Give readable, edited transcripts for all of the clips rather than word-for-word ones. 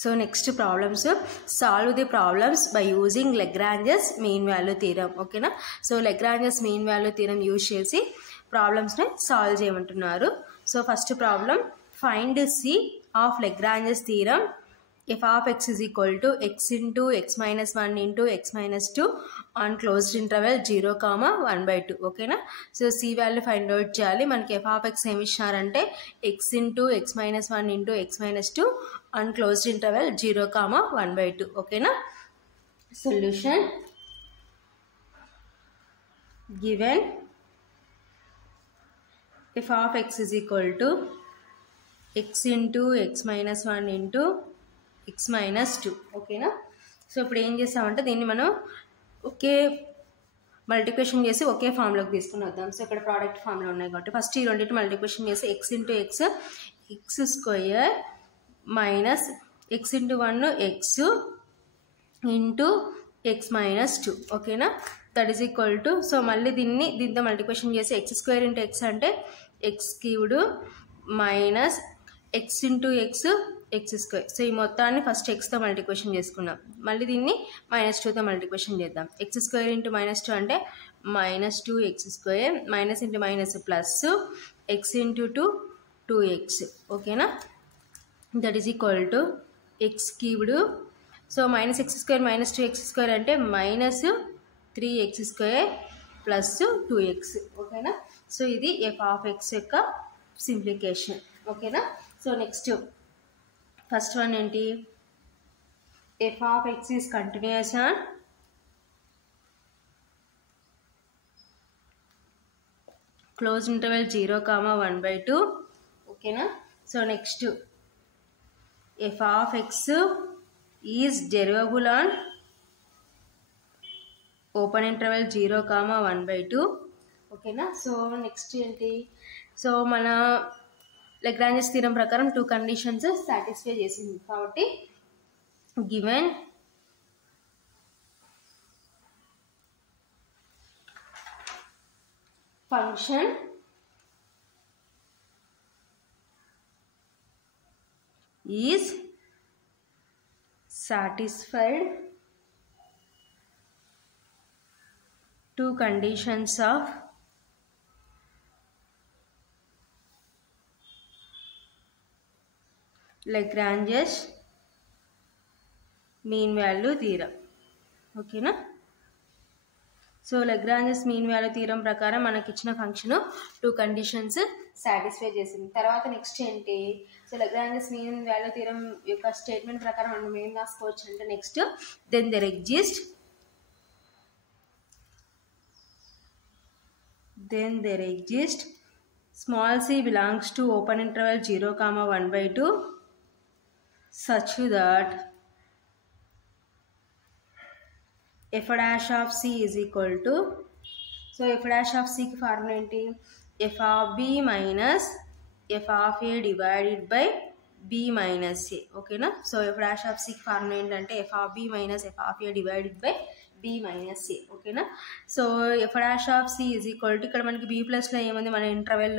So next problems, solve the problems by using Lagrange's mean value theorem. Okay na? So Lagrange's mean value theorem use chesi problems ni solve cheyamantunnaru. So first problem, find C of Lagrange's theorem f of x is equal to x into x minus 1 into x minus 2 on closed interval 0, 1/2. Okay na? So C value find out cheyali. Manaki f of x em ichcharante x into x minus 1 into x minus 2 on closed interval 0, 1/2. Okay na? Solution, given f of x is equal to x into x minus 1 into x minus 2. Okay na? So ఇప్పుడు ఏం చేస్తామంటే దీన్ని మనం ఒకే multiplication చేసి ఒకే ఫామ్లోకి తీసుకుని వద్దాం. So ఇక్కడ product ఫామ్లో ఉన్నాయి కాబట్టి ఫస్ట్ ఈ రెండింటి మల్టిప్లికేషన్ చేసి x into X X square minus X into 1 X into X minus 2. ఓకేనా? That is equal to, so మళ్ళీ దీంతో మల్టిప్లికేషన్ చేసి ఎక్స్ స్క్వేర్ ఇంటూ ఎక్స్ అంటే X cubed minus X into X X square. So ఈ మొత్తాన్ని first ఎక్స్తో multiplication చేసుకున్నాం. మళ్ళీ దీన్ని -2తో మల్టిప్లికేషన్ చేద్దాం. ఎక్స్ స్క్వేర్ ఇంటూ -2 అంటే -2 x square, minus into minus plus x into 2 2x. ఓకేనా? That is equal to x cubed. So minus x square minus 2x square అంటే minus 3x square plus 2x. ఓకేనా? So ఇది f of x యొక్క సింప్లికేషన్. ఓకేనా? So next first one ఏంటి, f of x is continuous on close interval 0, 1/2. ఓకేనా? So next f of x is derivable on open interval 0, 1/2. ఓకేనా? So next ఏంటి, so మన Lagrange's theorem ప్రకారం 2 conditions satisfy చేసింది కాబట్టి given function is satisfied 2 conditions of Lagrange's mean value theorem. ఓకేనా? So Lagrange's mean value theorem ప్రకారం మనకి ఇచ్చిన ఫంక్షన్ 2 కండిషన్స్ సాటిస్ఫై చేసింది. తర్వాత నెక్స్ట్ ఏంటి, so Lagrange's mean value theorem యొక్క స్టేట్మెంట్ ప్రకారం మనం ఏం రాసుకోవచ్చు అంటే next then there exists small c belongs to open interval 0, 1/2 such that f dash of c is equal to, so f dash of c కి formula ఏంటి, f of b minus f of a divided by b minus a. ఓకేనా? So f dash of c కి formula ఏంటంటే f of b minus f of a divided by b minus a. ఓకేనా? So f dash of c is equal to, ఇక్కడ మనకి b ప్లస్లో ఏముంది, మన interval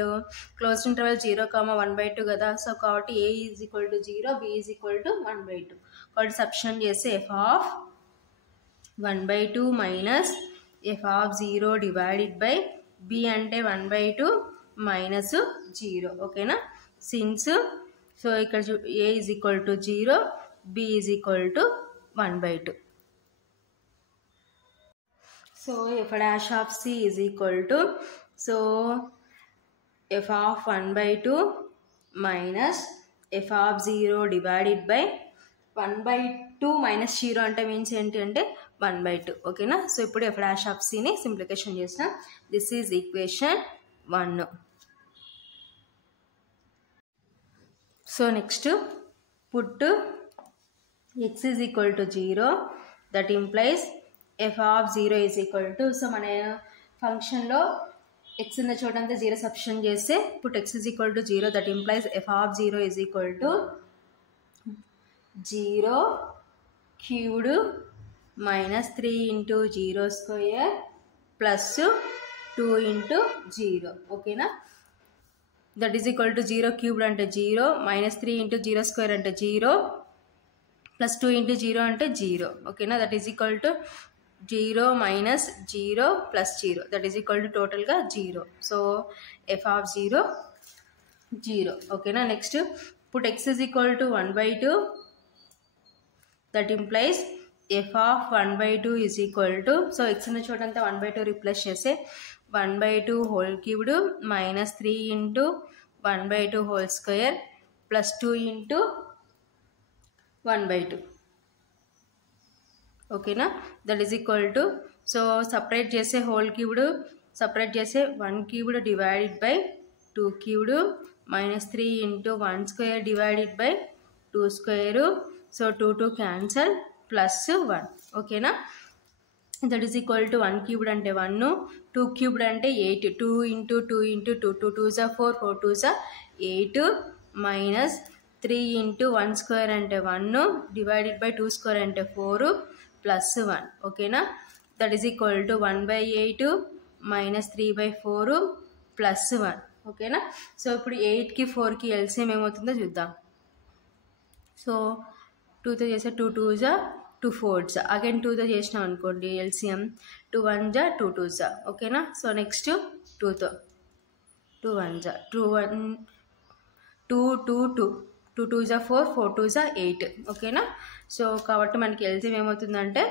close interval 0, 1/2 కదా. సో కాబట్టి a is equal to 0, b is equal to 1/2. కాబట్టి substitute చేస్తే f of 1/2 minus f of 0 divided by b అంటే 1/2 మైనస్ 0. ఓకేనా? సిన్స్, సో ఇక్కడ a is equal to 0, b is equal to 1/2. So f dash of c is equal to, so f of 1/2 minus f of 0 divided by 1/2 minus 0 అంటే means ఏంటి అంటే 1/2. ఓకేనా? So ఇప్పుడు f dash of c ని simplification చేసిన, this is equation 1. So next put x is equal to 0, that implies f of 0 is equal to, so మన ఫంక్షన్లో x ఉన్న చోటంతా 0 సబ్స్టిట్యూట్ చేస్తే put x is equal to 0, that implies f of 0 is equal to 0 cubed minus 3 into 0 square plus 2 into 0. ఓకేనా? That is equal to 0 cubed అంటే 0, -3 into 0 square అంటే 0, plus 2 into 0 అంటే 0, ఓకేనా. That is equal to 0 minus 0 plus 0, that is equal to టోటల్గా 0. So F of 0 0, ఓకేనా. Next put x is equal to 1/2, that implies F of 1/2 is equal to, so x ఉన్న చోటంతా 1/2 replace చేస్తే 1/2 whole cubed minus 3 into 1/2 whole square plus 2 into 1/2, ఓకేనా. That is equal to, so separate చేసే whole cubed separate చేసే 1 cubed divided by 2 cubed minus 3 into 1 square divided by 2 square, so 2 cancel plus 1, ఓకేనా. That is equal to 1 cubed అంటే 1, 2 cubed అంటే 8, 2 into 2 into 2, 2 2 జా 4, 4 2 జా 8 minus 3 into 1 square అంటే 1 divided by 2 square అంటే 4 plus 1, ఓకేనా. That is equal to 1/8 minus 3/4 plus 1, ఓకేనా. So ఇప్పుడు 8కి 4కి ఎల్సిఎం ఏమవుతుందో చూద్దాం. సో 2తో చేస్తే 2 2 జా 2 4 జా, అగైన్ 2తో చేసినాం అనుకోండి ఎల్సిఎం 2 1 జా 2 2 జా, ఓకేనా. సో నెక్స్ట్ 2తో 2 1 జా 2 1 2 2 2 2 2 జా 4, 4 2 జా 8, ఓకేనా. సో కాబట్టి మనకి ఎల్సిఎం ఏమవుతుందంటే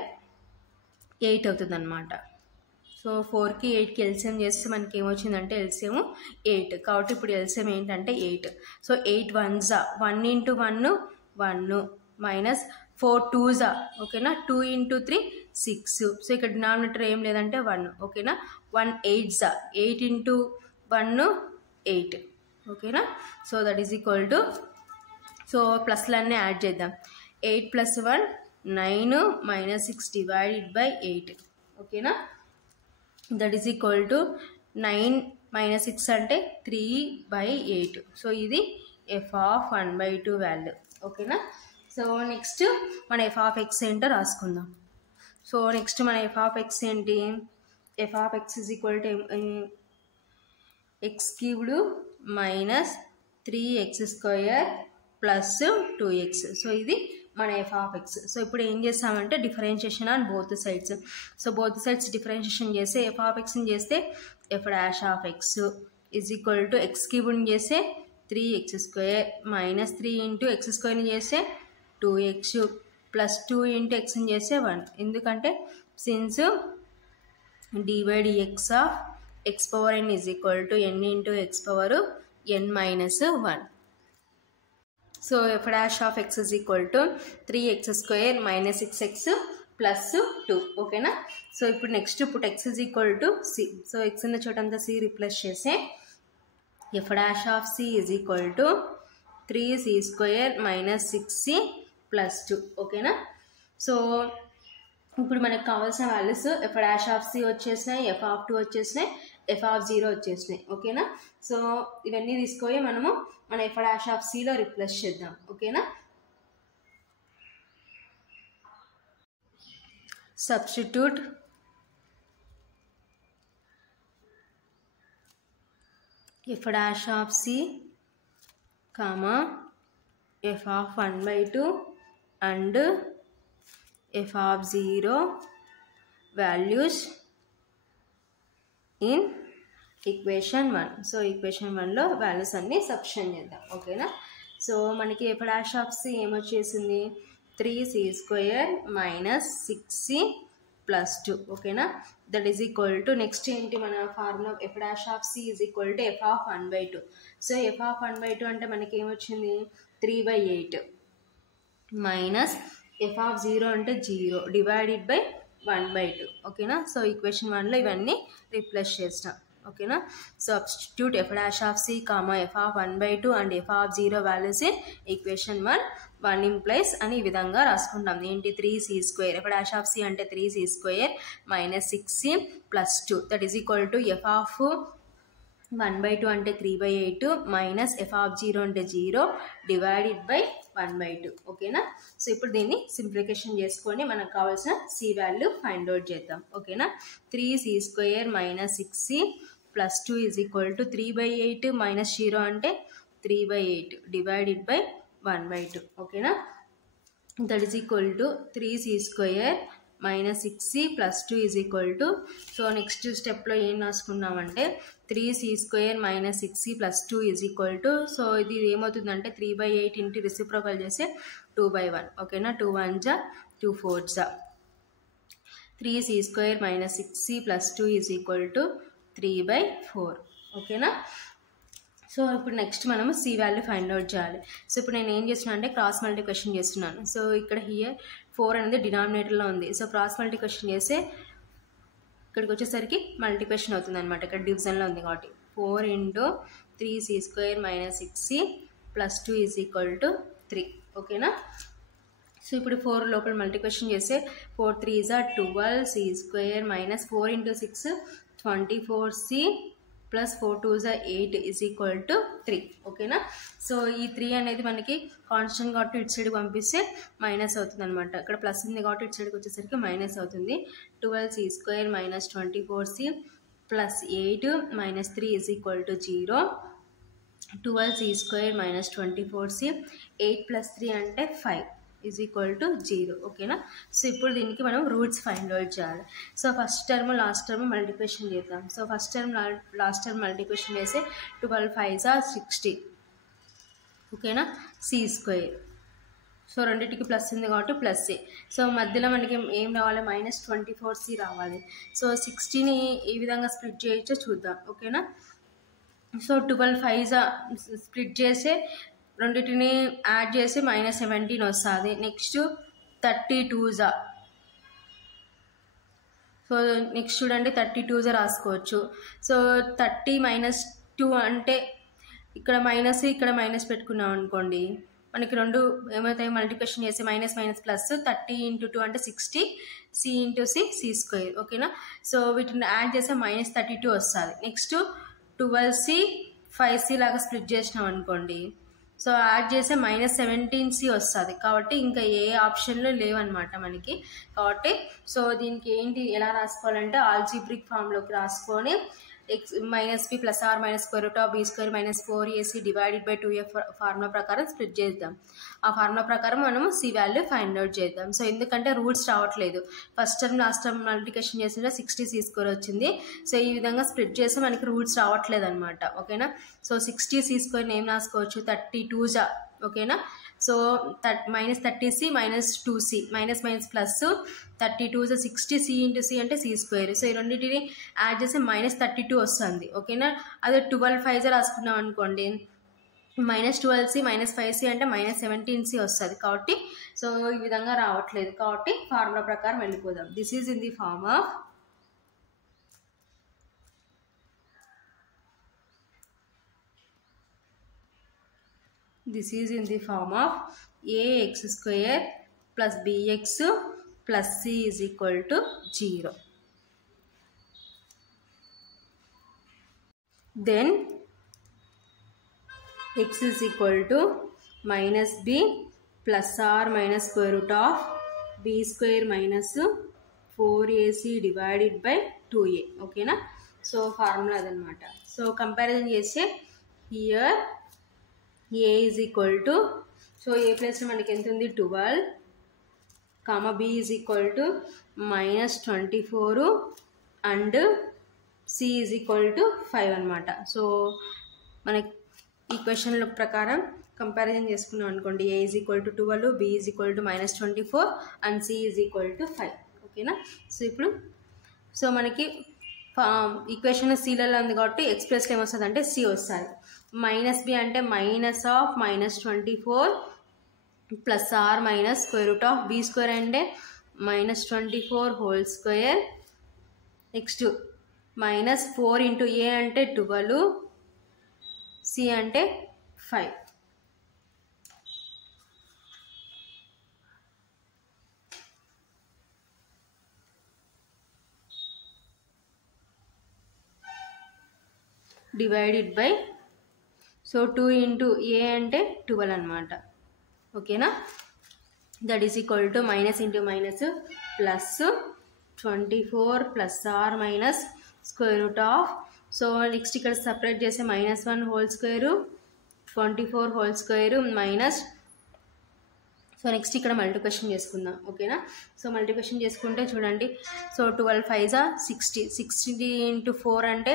8 అవుతుంది అనమాట. సో 4కి 8కి ఎల్సిఎం చేస్తే మనకి ఏమొచ్చిందంటే ఎల్సిఎం 8, కాబట్టి ఇప్పుడు ఎల్సిఎం ఏంటంటే 8. సో 8 1 జా 1 ఇంటూ 1 1 మైనస్ 4 2 జా, ఓకేనా. 2 ఇంటూ 3 6, సో ఇక్కడ డినామినేటర్ ఏం లేదంటే 1, ఓకేనా. 1 8 జా 8 ఇంటూ 1 8, ఓకేనా. So that is equal to, so ప్లస్లన్నీ యాడ్ చేద్దాం. 8 ప్లస్ 1 9 మైనస్ 6 డివైడెడ్ బై 8, ఓకేనా. That is equal to 9 minus 6 అంటే 3/8, సో ఇది ఎఫ్ ఆఫ్ 1/2 వాల్యూ, ఓకేనా. సో నెక్స్ట్ మన ఎఫ్ ఆఫ్ ఎక్స్ ఏంటో రాసుకుందాం. సో నెక్స్ట్ మన ఎఫ్ ఆఫ్ ఎక్స్ ఏంటి, F of x is equal to x cubed minus 3x square plus 2x, so ఇది మన F of X. So ఇప్పుడు ఏం చేస్తామంటే differentiation on both sides. So both sides differentiation చేస్తే F of ఎక్స్ని చేస్తే F dash of x is equal to x క్యూబ్ని చేస్తే 3x square minus 3 into x స్క్వేర్ని చేస్తే 2x ప్లస్ 2 ఇంటూ ఎక్స్ని చేస్తే 1, ఎందుకంటే since d/dx of x power n is equal to n into x power n minus 1. So F dash of x is equal to 3x square minus 6x plus 2, ఓకేనా. So ఇప్పుడు next ఇప్పుడు x is equal to C, so x ఉన్న చోటంతా C replace చేస్తే F dash of C is equal to 3c square minus 6c plus 2, ఓకేనా. So ఇప్పుడు మనకు కావాల్సిన values F dash of C వచ్చేసినాయి, ఎఫ్ ఆఫ్ 2 వచ్చేసినాయి, ఎఫ్ ఆఫ్ 0 వచ్చేసినాయి, ఓకేనా. సో ఇవన్నీ తీసుకొని మనము మన ఎఫ్ డాష్ ఆఫ్ సిలో రిప్లేస్ చేద్దాం, ఓకేనా. Substitute F dash of C comma F of 1/2 and F of 0 values in equation 1. So equation 1లో వాల్యూస్ అన్నీ సబ్స్టిట్యూట్ చేద్దాం, ఓకేనా. సో మనకి ఎఫ్ డాష్ ఆఫ్ సి ఏమొచ్చేసింది 3c square minus 6c plus 2, ఓకేనా. That is equal to next ఏంటి మన formula F dash of C is equal to F of 1/2. So F of 1/2 అంటే మనకి ఏమొచ్చింది 3/8 మైనస్ ఎఫ్ ఆఫ్ 0 అంటే 0 divided by 1/2, ఓకేనా. So equation 1లో ఇవన్నీ రిప్లేస్ చేస్తాం, ఓకేనా. Substitute F dash of C comma F of 1/2 and F of 0 values in equation 1 implies అని ఈ విధంగా రాసుకుంటాం. ఏంటి 3c square, F dash of C అంటే 3c square minus 6c plus 2, that is equal to F of 1/2 అంటే 3/8 minus F of 0 అంటే 0 divided by 1/2, ఓకేనా. So ఇప్పుడు దీన్ని సింప్లిఫికేషన్ చేసుకొని మనకు కావాల్సిన సి వాల్యూ ఫైండ్ అవుట్ చేద్దాం, ఓకేనా. 3c square minus 6c plus 2 is equal to 3/8 minus 0 అంటే 3/8 డివైడెడ్ బై 1/2, ఓకేనా. That is equal to 3c square minus 6c plus 2 is equal to, so next స్టెప్లో ఏం రాసుకున్నామంటే 3c square minus 6c plus 2 is equal to, so ఇది ఏమవుతుందంటే 3/8 into reciprocal చేస్తే 2/1. ఓకేనా, 2 1 జా 2 4 జా 3c square minus 6c plus 2 is equal to 3/4. ఓకేనా, so ఇప్పుడు నెక్స్ట్ మనము సి వాల్యూ ఫైండ్ అవుట్ చేయాలి. సో ఇప్పుడు నేను ఏం చేస్తున్నాను అంటే క్రాస్ మల్టిప్లికేషన్ చేస్తున్నాను. సో ఇక్కడ హియర్ 4 అనేది డినామినేటర్లో ఉంది. సో క్రాస్ మల్టిప్లికేషన్ చేస్తే ఇక్కడికి వచ్చేసరికి మల్టిప్లికేషన్ అవుతుంది అనమాట. ఇక్కడ డివిజన్లో ఉంది కాబట్టి 4 into 3c square minus 6c plus 2 is equal to 3. ఓకేనా, సో ఇప్పుడు 4 లోపల మల్టిప్లికేషన్ చేస్తే 4 3s are 12c square minus 4 into 6 24c plus 4 2s are 8 is equal to 3. ఓకేనా, సో ఈ 3 అనేది మనకి కాన్స్టెంట్ కాబట్టి ఇటు సైడ్ పంపిస్తే మైనస్ అవుతుంది అనమాట. ఇక్కడ ప్లస్ ఉంది కాబట్టి ఇటు సైడ్కి వచ్చేసరికి మైనస్ అవుతుంది. 12c square minus 24c plus 8 minus 3 is equal to 0. 12c square minus 24c 8 plus 3 అంటే 5 ఈజ్ ఈక్వల్ టు 0. ఓకేనా, సో ఇప్పుడు దీనికి మనం రూట్స్ ఫైండ్ అవుట్ చేయాలి. So first term last term multiplication చేద్దాం. So first term last term multiplication చేస్తే 12 5s are 60. ఓకేనా, C square, so రెండింటికి ప్లస్ ఉంది కాబట్టి ప్లస్ ఏ. సో మధ్యలో మనకి ఏం రావాలి, మైనస్ 24c రావాలి. సో 60ని ఈ విధంగా స్ప్లిట్ చేయొచ్చో చూద్దాం. ఓకేనా, సో 12 5s స్ప్లిట్ చేస్తే రెండింటిని యాడ్ చేసి మైనస్ 17 వస్తుంది. నెక్స్ట్ 32s, సో నెక్స్ట్ చూడండి 32s రాసుకోవచ్చు. సో 30 మైనస్ 2 అంటే ఇక్కడ మైనస్ ఇక్కడ మైనస్ పెట్టుకున్నాం అనుకోండి, మనకి రెండు ఏమవుతాయి మల్టిప్లికేషన్ చేసి మైనస్ మైనస్ ప్లస్ 30 ఇంటూ 2 అంటే 60 సి ఇంటూ సి స్క్వేర్. ఓకేనా, సో వీటిని యాడ్ చేస్తే మైనస్ 32 వస్తుంది. నెక్స్ట్ 12c 5c లాగా స్ప్లిట్ చేసినాం అనుకోండి, సో యాడ్ చేస్తే మైనస్ 17c వస్తుంది. కాబట్టి ఇంకా ఏ ఆప్షన్లు లేవన్నమాట మనకి. కాబట్టి సో దీనికి ఏంటి ఎలా రాసుకోవాలంటే ఆల్జీబ్రిక్ ఫామ్లోకి రాసుకొని X minus B plus or minus square root of B square minus 4ac divided by 2f formula ప్రకారం స్ప్లిట్ చేద్దాం. ఆ ఫార్ములా ప్రకారం మనము సి వాల్యూ ఫైండ్ అవుట్ చేద్దాం. సో ఎందుకంటే రూల్స్ రావట్లేదు, first term last term multiplication చేస్తుంటే 60c స్క్వేర్ వచ్చింది. సో ఈ విధంగా స్ప్లిట్ చేస్తే మనకి రూల్స్ రావట్లేదు అనమాట. ఓకేనా, సో 60c స్క్వేర్ ఏం రాసుకోవచ్చు 32s. ఓకేనా, so minus 30c minus 2c minus minus plus 32s 60c into c అంటే c స్క్వేర్. సో ఈ రెండింటిని యాడ్ చేసి మైనస్ 32 వస్తుంది. ఓకేనా, అదే 12 5s రాసుకున్నాం అనుకోండి, మైనస్ 12c మైనస్ 5c అంటే మైనస్ 17c వస్తుంది. కాబట్టి సో ఈ విధంగా రావట్లేదు కాబట్టి ఫార్ములా ప్రకారం వెళ్ళిపోదాం. This is in the form of ax square plus bx plus c is equal to 0. Then x is equal to minus b plus r minus square root of b square minus 4ac divided by 2a. Okay na, so formula adannamata. So comparison cheste here a is equal to, so a plus మనకి ఎంత ఉంది 12, comma b is equal to minus 24 and c is equal to 5 అన్నమాట. So మనకి equation ప్రకారం comparison చేసుకున్నాం అనుకోండి, a is equal to 12, b is equal to minus 24 and c is equal to 5. ఓకేనా, so ఇప్పుడు సో మనకి ఈక్వేషన్ సీలలో ఉంది కాబట్టి ఎక్స్ప్రెస్లో ఏమొస్తుంది అంటే సి వస్తుంది. మైనస్ బి అంటే minus of minus 24 plus or minus square root of B square అంటే minus 24 whole square. Next minus 4 into A అంటే 12, సి అంటే 5. Divided by, so 2 into A అంటే 12 అనమాట. ఓకేనా, that is equal to minus into minus plus 24 plus or minus square root of, so next ఇక్కడ separate చేస్తే -1 whole square 24 whole square minus so next ఇక్కడ multiplication చేసుకుందాం, ఓకేనా. So multiplication చేసుకుంటే చూడండి, సో 12 5 60, 60 × 4 అంటే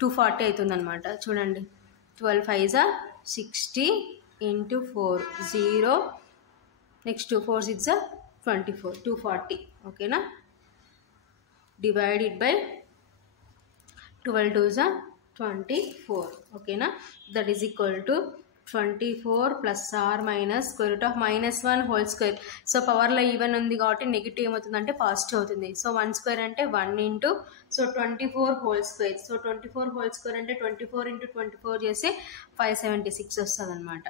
240 అవుతుంది అనమాట. చూడండి 12 5 60 × 4 0, నెక్స్ట్ 4 6 24, 240, ఓకేనా. డివైడెడ్ బై 12 2 24, ఓకేనా. That is equal to 24 plus or minus square root of -1 whole square. So పవర్లో ఈవెన్ ఉంది కాబట్టి నెగిటివ్ ఏమవుతుందంటే పాజిటివ్ అవుతుంది. సో 1 స్క్వేర్ అంటే 1 into, so 24 whole square. So 24 whole square అంటే 24 × 24 చేస్తే 576 వస్తుంది అనమాట.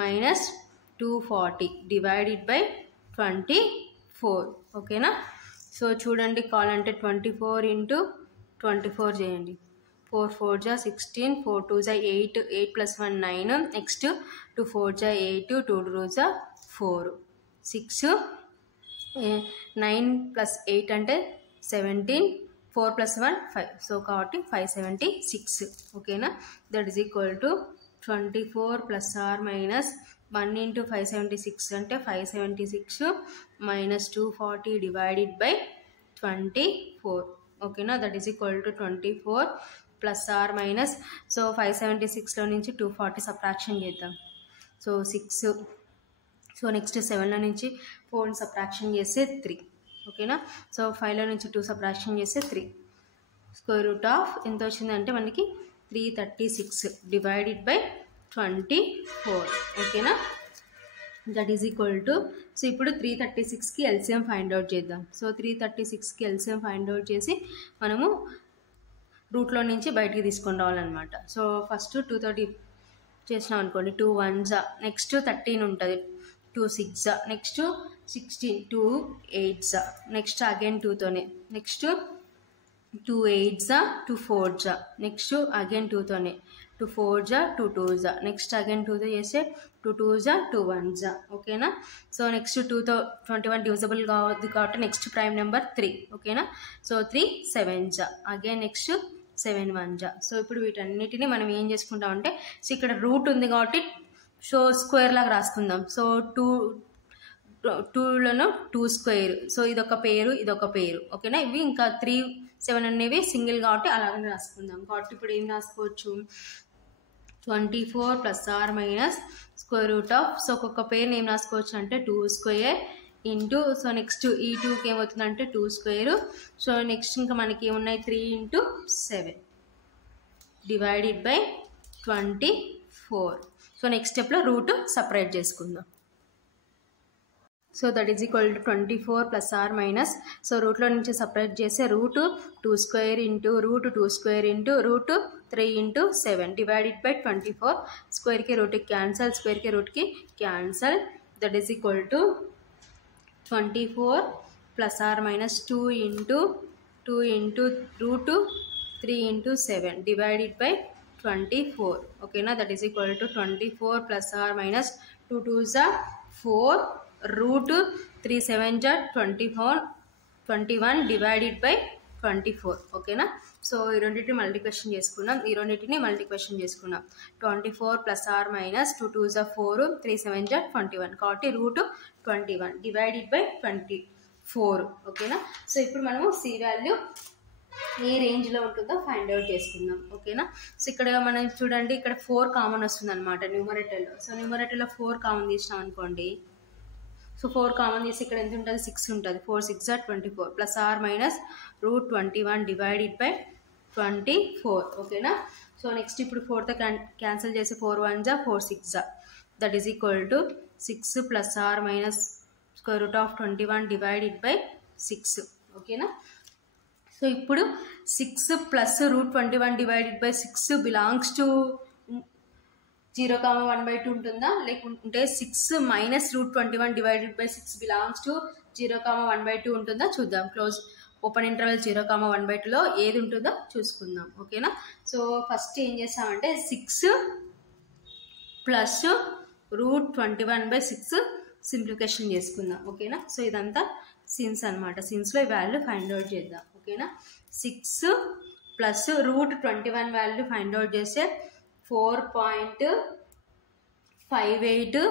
మైనస్ 240 డివైడెడ్ బై 24, ఓకేనా. సో చూడండి కావాలంటే 24 × 24 చేయండి. 4 4 16, 4 2 8, 8 + 1 9, నెక్స్ట్ 2 4 8, 2 2 4, 6, 9 + 8 అంటే 17, 4 + 1 5, సో కాబట్టి 576, ఓకేనా. That is equal to 24 plus or minus 1 × 576 అంటే 576 మైనస్ 240 డివైడెడ్ బై 24, ఓకేనా. That is equal to 24 plus or minus, so 576లో నుంచి 240 సబ్ట్రాక్షన్ చేద్దాం. సో 6, సో నెక్స్ట్ 7లో నుంచి 4 సబ్ట్రాక్షన్ చేస్తే 3, ఓకేనా. సో 5లో నుంచి 2 సబ్ట్రాక్షన్ చేస్తే 3, స్క్వేర్ రూట్ ఆఫ్ ఎంత వచ్చిందంటే మనకి 336 డివైడెడ్ బై 24, ఓకేనా. That is equal to, so ఇప్పుడు 336కి ఎల్సిఎం ఫైండ్ అవుట్ చేద్దాం. సో 336కి ఎల్సిఎం ఫైండ్ అవుట్ చేసి మనము రూట్లో నుంచి బయటికి తీసుకొని రావాలన్నమాట. సో ఫస్ట్ 230 చేసినాం అనుకోండి, 2 1s, నెక్స్ట్ 13 ఉంటుంది, 2 6, నెక్స్ట్ 16, 2 8s, నెక్స్ట్ అగైన్ 2తోనే, next 2 8s, 2 4s, next again 2తోనే, 2 4s, 2 2s, నెక్స్ట్ అగైన్ 2తో చేస్తే 2 2s, 2 1s, ఓకేనా. సో నెక్స్ట్ 2తో 21 డివిజబుల్ కావద్దు కాబట్టి నెక్స్ట్ ప్రైమ్ నెంబర్ 3, ఓకేనా. So 3 7s, again next 7 1s. So ఇప్పుడు వీటన్నిటిని మనం ఏం చేసుకుంటామంటే, సో ఇక్కడ రూట్ ఉంది కాబట్టి సో స్క్వేర్ లాగా రాసుకుందాం. సో 2లోను 2 స్క్వేర్, సో ఇదొక పేరు ఇదొక పేరు, ఓకేనా. ఇవి ఇంకా 3 7 అనేవి సింగిల్ కాబట్టి అలాగనే రాసుకుందాం. కాబట్టి ఇప్పుడు ఏం రాసుకోవచ్చు, 24 plus or minus square root of, so ఒక్కొక్క పేరుని ఏం రాసుకోవచ్చు అంటే 2 స్క్వేర్ ఇంటూ, సో నెక్స్ట్ ఈ 2కి ఏమవుతుందంటే 2 స్క్వేర్, సో నెక్స్ట్ ఇంకా మనకి ఏమున్నాయి 3 × 7 డివైడెడ్ బై 24. సో నెక్స్ట్ స్టెప్లో రూట్ సపరేట్ చేసుకుందాం. So that is equal to 24 plus or minus, so రూట్లో నుంచి సపరేట్ చేస్తే root 2 square into root 2 square into root 3 × 7 divided by 24. స్క్వేర్కి రూట్కి క్యాన్సల్, స్క్వేర్కి రూట్కి cancel. That is equal to 24 plus or minus 2 × root 3 × 7 divided by 24, ఓకేనా. That is equal to 24 plus or minus 2 2s 4 root 3 7s 21 divided by 24, ఓకేనా. So ఈ రెండింటిని multiplication చేసుకున్నాం. 24 plus or minus 2 2s 4 3 7s 21 కాబట్టి route 21 divided by 24, ఓకేనా. So ఇప్పుడు మనము C value ఏ రేంజ్లో ఉంటుందో ఫైండ్ అవుట్ చేసుకుందాం, ఓకేనా. సో ఇక్కడ మనం చూడండి, ఇక్కడ 4 కామన్ వస్తుంది అనమాట న్యూమరేటర్లో. సో న్యూమరేటర్లో 4 కామన్ తీసినాం అనుకోండి, సో 4 కామన్ తీసి ఇక్కడ ఎంత ఉంటుంది 6 ఉంటుంది, 4 6 24 plus or minus root 21 divided by 24, ఓకేనా. సో నెక్స్ట్ ఇప్పుడు 4తో క్యాన్సిల్ చేసి 4 1s 4 6, that is equal to 6 plus or minus square root of 21 divided by 6, ఓకేనా. సో ఇప్పుడు 6 plus root 21 divided by 6 belongs to 0,1/2 ఉంటుందా, లేకుంటే 6 minus root 21 divided by 6 belongs to 0,1/2 ఉంటుందా చూద్దాం. Close open interval 0,1/2లో ఏది ఉంటుందో చూసుకుందాం, ఓకేనా. సో ఫస్ట్ ఏం చేస్తామంటే 6 ప్లస్ రూట్ 21/6 సింప్లిఫికేషన్ చేసుకుందాం, ఓకేనా. సో ఇదంతా సిన్స్ అనమాట, సిన్స్లో ఈ వాల్యూ ఫైండ్ అవుట్ చేద్దాం, ఓకేనా. 6 plus root 21 value find out చేస్తే 4.58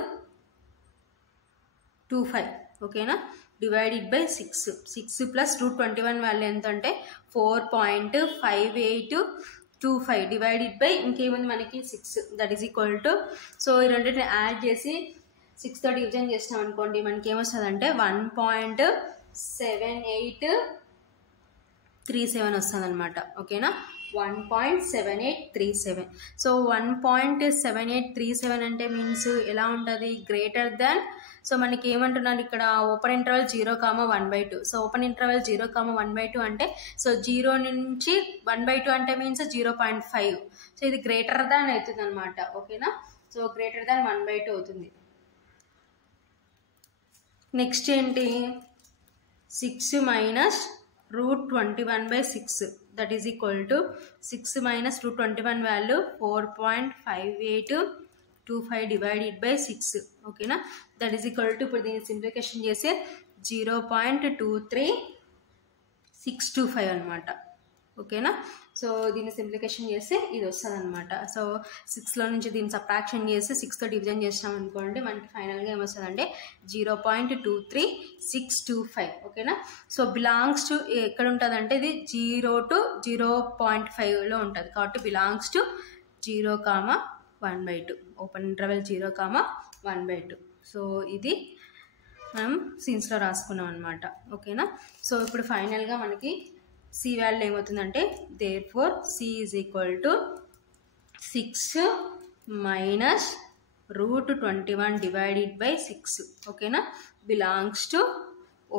25 ఓకేనా డివైడెడ్ బై 6 6 ప్లస్ √21 వాల్యూ ఎంత అంటే 4.5825 డివైడెడ్ బై ఇంకేముంది మనకి 6 that is equal to so ఈ రెండింటిని యాడ్ చేసి 6తో డివిజన్ చేసినాం అనుకోండి మనకి ఏమొస్తుంది అంటే 1.7837 వస్తుంది అనమాట ఓకేనా 1.7837 సో 1.7837 అంటే మీన్స్ ఎలా ఉంటుంది గ్రేటర్ దాన్ సో మనకి ఏమంటున్నారు ఇక్కడ open interval 0,1/2 so open interval 0,1/2 అంటే సో 0 నుంచి 1/2 అంటే మీన్స్ 0.5 సో ఇది గ్రేటర్ దాన్ అవుతుంది అనమాట ఓకేనా సో గ్రేటర్ దాన్ 1/2 అవుతుంది నెక్స్ట్ ఏంటి 6 minus √21/6 that is equal to 6 minus √21 value 4.5825 divided by 6 okay na that is equal to ఇప్పుడు దీని సింప్లిఫికేషన్ చేస్తే 0.23625 అన్నమాట ఓకేనా సో దీన్ని సింప్లిఫికేషన్ చేస్తే ఇది వస్తుంది అనమాట సో 6లో నుంచి దీన్ని సబ్ట్రాక్షన్ చేసి 6తో డివిజన్ చేసినాం అనుకోండి మనకి ఫైనల్గా ఏమొస్తుంది అంటే 0.23625 ఓకేనా సో బిలాంగ్స్ టు ఎక్కడ ఉంటుంది అంటే ఇది 0 to 0.5లో ఉంటుంది కాబట్టి belongs to 0,1/2 open interval 0,1/2 so ఇది మనం సీన్స్లో రాసుకున్నాం అనమాట ఓకేనా సో ఇప్పుడు ఫైనల్గా మనకి సి వాల్యూ ఏమవుతుందంటే therefore C is equal to 6 minus √21 divided by 6 ఓకేనా belongs to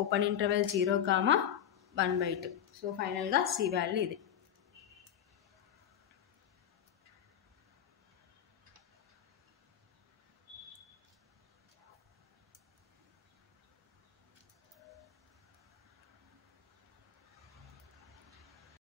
open interval 0,1/2 so ఫైనల్గా సి వాల్యూ ఇది